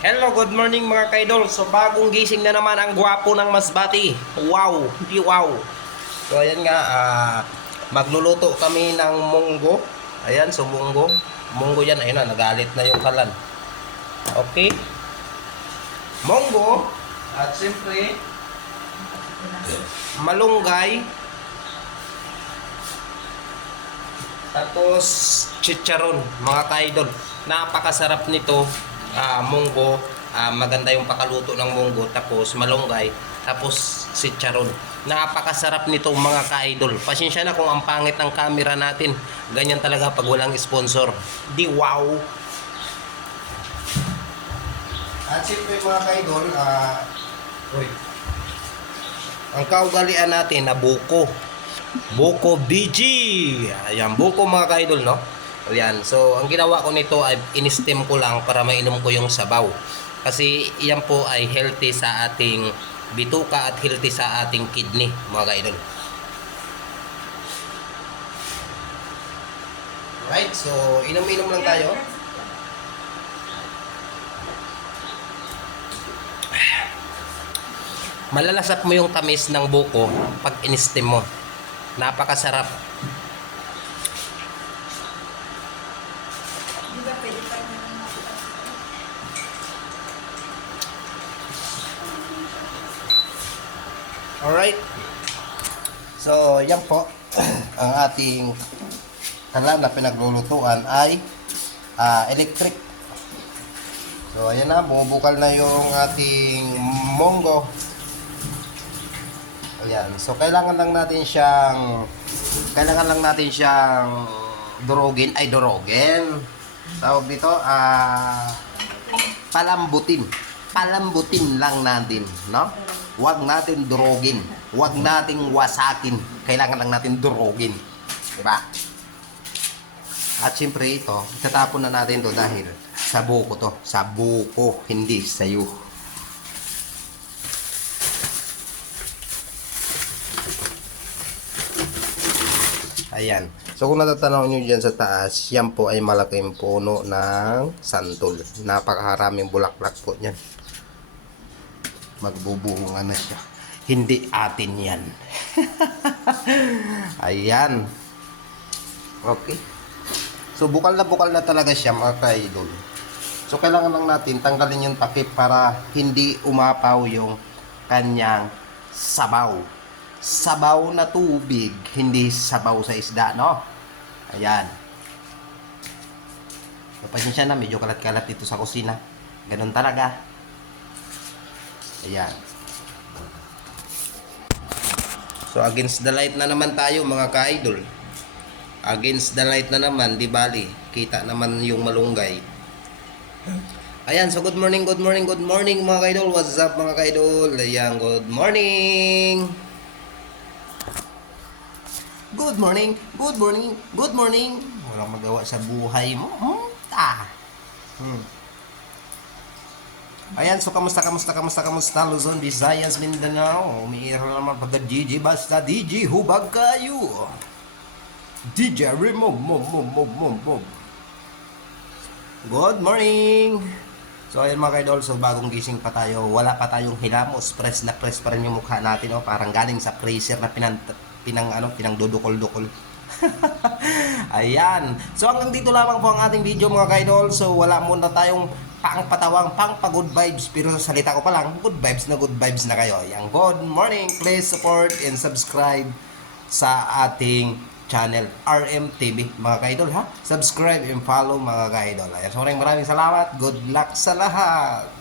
Hello, good morning mga kaidol. So bagong gising na naman ang gwapo ng Masbati. Wow, di wow. So ayan nga, ah, magluluto kami ng munggo. Ayan, so munggo. Munggo yan, ayun na, nagalit na yung kalan. Okay. Munggo. At siyempre, malunggay. Tapos chicharon, mga kaidol. Napakasarap nito. Ah, munggo, ah, maganda yung pakaluto ng munggo, tapos malunggay, tapos chicharon. Napakasarap nito mga kaidol. Pasensya na kung ang pangit ng camera natin. Ganyan talaga pag walang sponsor. Di wow. At siyempre mga kaidol, ah, uy, ang kaugalian natin na buko. Buko BG. Ayan, buko mga kaidol, no? Ayan, so ang ginawa ko nito ay in-steam ko lang para mainom ko yung sabaw. Kasi yan po ay healthy sa ating bituka at healthy sa ating kidney, mga kaidol. Right, so inom-inom lang tayo. Malalasap mo yung tamis ng buko pag in-steam mo. Napakasarap. Di ba pwede pa naman makita? Alright. So, yan po. ang ating kalan na pinaglulutuan ay ah, electric. So, ayan na. Bumubukal na yung ating monggo. Ayan. So, kailangan lang natin siyang kailangan lang natin siyang durugin. Ay, durugin. Tawag dito, ah, palambutin. Palambutin lang natin, no? Huwag natin durugin. Huwag nating wasakin. Kailangan lang natin durugin. Diba? At siyempre ito, itatapon na natin to dahil sa buko to. Sa buko, hindi sa'yo. Ayan. So kung natatanaw nyo dyan sa taas, yan po ay malaking puno ng santol. Napakaharaming bulaklak po niyan. Magbubunga na siya. Hindi atin yan. Ayan. Okay. So bukal na bukal na talaga siya mga kaidol. So kailangan lang natin tanggalin yung takip para hindi umapaw yung kanyang sabaw. Sabaw na tubig, hindi sabaw sa isda, no? Ayan. So, pasensya na, medyo kalat-kalat dito sa kusina. Ganun talaga. Ayan. So against the light na naman tayo mga ka-idol. Against the light na naman, di bali. Kita naman yung malunggay. Ayan, so good morning, good morning, good morning mga ka-idol. What's up mga ka-idol? Ayan, good morning. Good morning, good morning, good morning. Walang magawa sa buhay mo. Hmm? Ah. Hmm. Ayan, so kamusta, kamusta, kamusta, kamusta, Luzon, Visayas, Mindanao. Umiira naman pagka DJ, basta DJ, hubag kayo. DJ, remove, move, move, move, move, move. Good morning! So ayan mga kaidol, so bagong gising pa tayo, wala pa tayong hilamos, press na press pa rin yung mukha natin, oh, parang galing sa freezer na pinang, pinang, ano, pinang dudukol-dukol. Ayan. So hanggang dito lamang po ang ating video mga kaidol. So wala muna tayong pang patawang, pang pa good vibes. Pero sa salita ko pa lang, good vibes na good vibes na kayo. Ayan, good morning. Please support and subscribe sa ating channel RMTV mga kaidol ha. Subscribe and follow mga kaidol. Ayan, so maraming salamat. Good luck sa lahat.